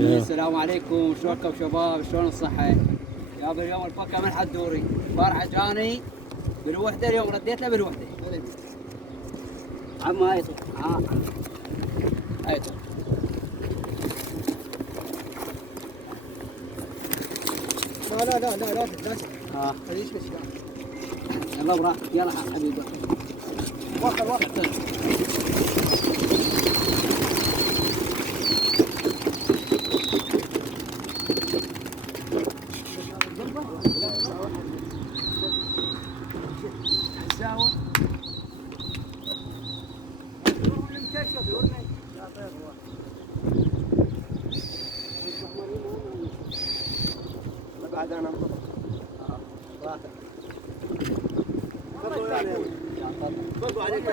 السلام عليكم، شلونكم شباب؟ شلون الصحة؟ يا اليوم الفكة من حد دوري، البارحة جاني بالوحدة، اليوم رديت له بالوحدة. عم هاي هاي لا خليش يلا براحتك، يلا حبيبي. وخر بعد انا برضو عليك.